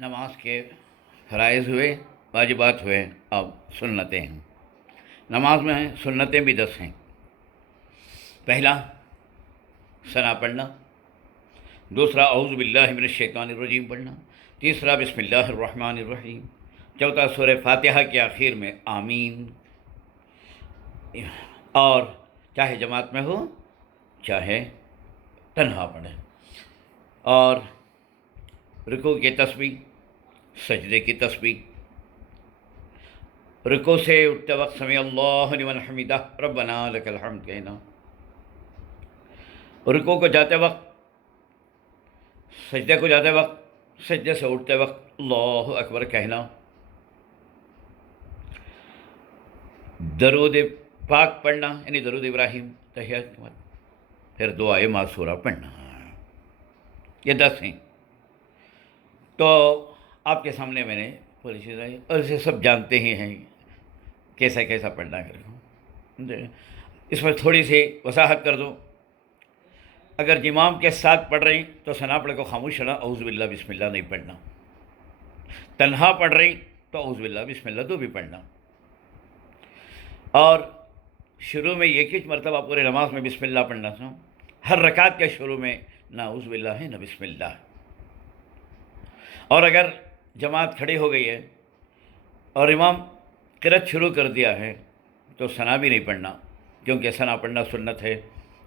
نماز کے فرائض ہوئے، واجبات ہوئے، اب سنتیں ہیں۔ نماز میں سنتیں بھی 10 ہیں۔ پہلا ثنا پڑھنا، دوسرا اعوذ باللہ من الشیطان الرجیم پڑھنا، تیسرا بسم اللہ الرحمن الرحیم، چوتھا سورہ فاتحہ کے آخر میں آمین، اور چاہے جماعت میں ہو چاہے تنہا پڑھیں، اور رکوع کی تسبیح، سجدے کی تسبیح، رکوع سے اٹھتے وقت سمیع اللہ لمن حمدہ ربنا لک الحمد کہنا، رکوع کو جاتے وقت، سجدے کو جاتے وقت، سجدے سے اٹھتے وقت اللہ اکبر کہنا، درود پاک پڑھنا یعنی درود ابراہیم تحیات کے بعد، پھر دعائے معصورہ پڑھنا۔ یہ 10 ہیں۔ تو آپ کے سامنے میں نے پوری چیز آئی، اور اسے سب جانتے ہی ہیں کیسا کیسا پڑھنا کریں۔ اس میں تھوڑی سی وضاحت کر دوں، اگر امام کے ساتھ پڑھ رہی تو ثنا پڑھ کو خاموش رہنا، اعوذ باللہ بسم اللہ نہیں پڑھنا۔ تنہا پڑھ رہی تو اعوذ باللہ بسم اللہ تو بھی پڑھنا، اور شروع میں ایک ہی مرتبہ پورے نماز میں بسم اللہ پڑھنا تھا۔ ہر رکعت کے شروع میں نہ اعوذ باللہ ہے نہ بسم اللہ۔ اور اگر جماعت کھڑی ہو گئی ہے اور امام قرأت شروع کر دیا ہے تو ثنا بھی نہیں پڑھنا، کیونکہ ثنا پڑھنا سنت ہے،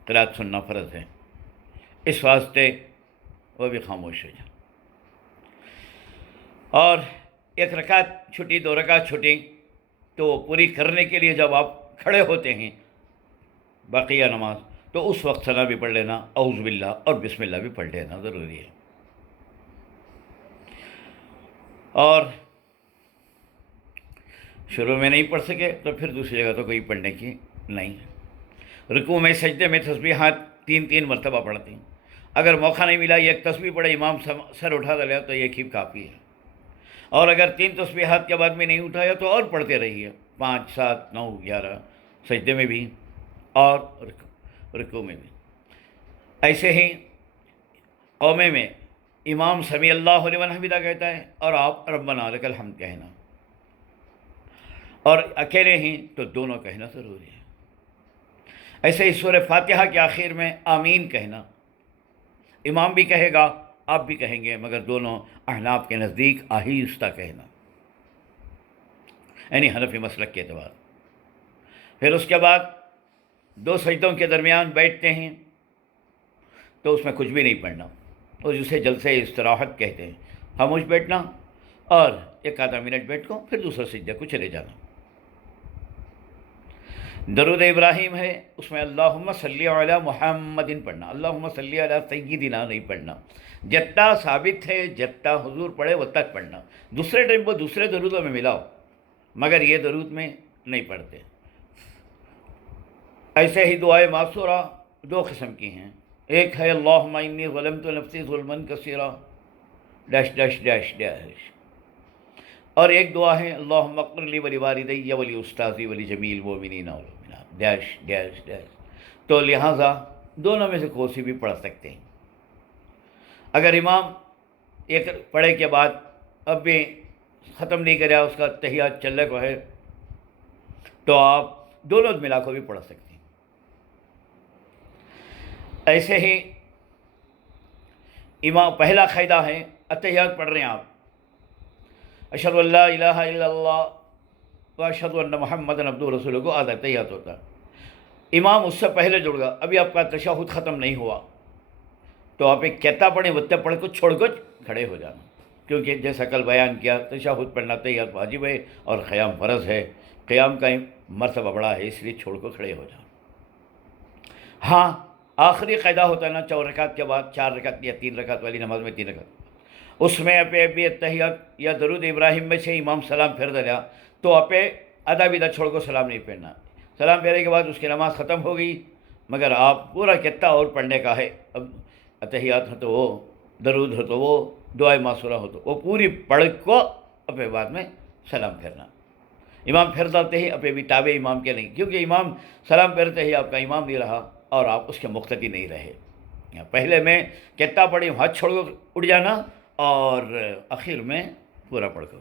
قرأت سننا فرض ہے، اس واسطے وہ بھی خاموش ہو جائے۔ اور ایک رکعت چھٹی، 2 رکعت چھٹی، تو وہ پوری کرنے کے لیے جب آپ کھڑے ہوتے ہیں بقیہ نماز، تو اس وقت ثنا بھی پڑھ لینا، اعوذ باللہ اور بسم اللہ بھی پڑھ لینا ضروری ہے۔ اور شروع میں نہیں پڑھ سکے تو پھر دوسری جگہ تو کوئی پڑھنے کی نہیں ہے۔ رکوع میں سجدے میں تسبیحات 3 مرتبہ پڑھتے ہیں۔ اگر موقع نہیں ملا ایک تسبیح پڑھے، امام سر اٹھا دیا تو ایک ہی کافی ہے، اور اگر 3 تسبیحات کے بعد میں نہیں اٹھایا تو اور پڑھتے رہیے، 5، 7، 9، 11، سجدے میں بھی اور رکوع میں بھی۔ ایسے ہی قومے میں امام سمیع اللہ لمن حمدہ کہتا ہے اور آپ ربنا لک الحمد کہنا، اور اکیلے ہی تو دونوں کہنا ضروری ہے۔ ایسے ہی سورہ فاتحہ کے آخر میں آمین کہنا، امام بھی کہے گا آپ بھی کہیں گے، مگر دونوں احناف کے نزدیک آہستہ کہنا، یعنی حنفی مسلک کے اعتبار۔ پھر اس کے بعد 2 سجدوں کے درمیان بیٹھتے ہیں تو اس میں کچھ بھی نہیں پڑھنا، اور جسے جلسے استراحت کہتے ہیں، خاموش بیٹھنا اور 1 آدھا منٹ بیٹھ کو پھر دوسرا سجدہ کو چلے جانا۔ درود ابراہیم ہے، اس میں اللہم صلی علی محمد پڑھنا، اللہم صلی علی سیدنا نہیں پڑھنا، جتنا ثابت ہے جتنا حضور پڑھے وہ تک پڑھنا، دوسرے ٹائم کو دوسرے درودوں میں ملاؤ، مگر یہ درود میں نہیں پڑھتے۔ ایسے ہی دعائے معصورہ 2 قسم کی ہیں، ایک ہے اللہم انی ظلمت نفسی ظلما کثیرا ڈیش ڈیش ڈیش ڈیش، اور ایک دعا ہے اللہم اغفر لی ولوالدی ولی استاذی ولی جمیع المؤمنین والمؤمنات ڈیش ڈیش ڈیش۔ تو لہٰذا دونوں میں سے کوئی سی بھی پڑھ سکتے ہیں۔ اگر امام ایک پڑھے کے بعد اب بھی ختم نہیں کریا، اس کا تحیات چلنے کو ہے، تو آپ دونوں ملا کو بھی پڑھ سکتے ہیں۔ ایسے ہی امام پہلا قاعدہ ہے، اتحیات پڑھ رہے ہیں آپ، اشہد ان لا الہ الا اللہ واشہد ان محمد عبدہ ورسولہ کو آدھا اتحیات ہوتا ہے، امام اس سے پہلے جڑ گا، ابھی آپ کا تشہد ختم نہیں ہوا، تو آپ ایک کہتا پڑھیں، وتے پڑھ کو چھوڑ کر کھڑے ہو جانا، کیونکہ جیسا کل بیان کیا تشہد پڑھنا تحیات واجب ہے اور قیام فرض ہے، قیام کا مرتبہ بڑا ہے، اس لیے چھوڑ کو کھڑے ہو جانا۔ ہاں آخری قاعدہ ہوتا ہے نا 4 رکعت کے بعد، 4 رکعت یا 3 رکعت والی نماز میں 3 رکعت، اس میں اپے بھی اتحیات یا درود ابراہیم میں سے امام سلام پھیر دیا تو اپے آدھا بھی چھوڑ کو سلام نہیں پھیرنا، سلام پھیرنے کے بعد اس کی نماز ختم ہو گئی، مگر آپ پورا کتنا اور پڑھنے کا ہے، اب اتحیات ہو تو وہ، درود ہو تو وہ، دعائے معصورہ ہو تو وہ پوری پڑھ کو اپنے بعد میں سلام پھیرنا۔ امام پھیر ڈالتے ہی اپنے بھی تابع امام کے نہیں، کیونکہ امام سلام پھیرتے ہی آپ کا امام نہیں رہا اور آپ اس کے مقتدی نہیں رہے۔ پہلے میں کتنا پڑھی ہاتھ چھوڑ کر اٹھ جانا، اور آخر میں پورا پڑھ کر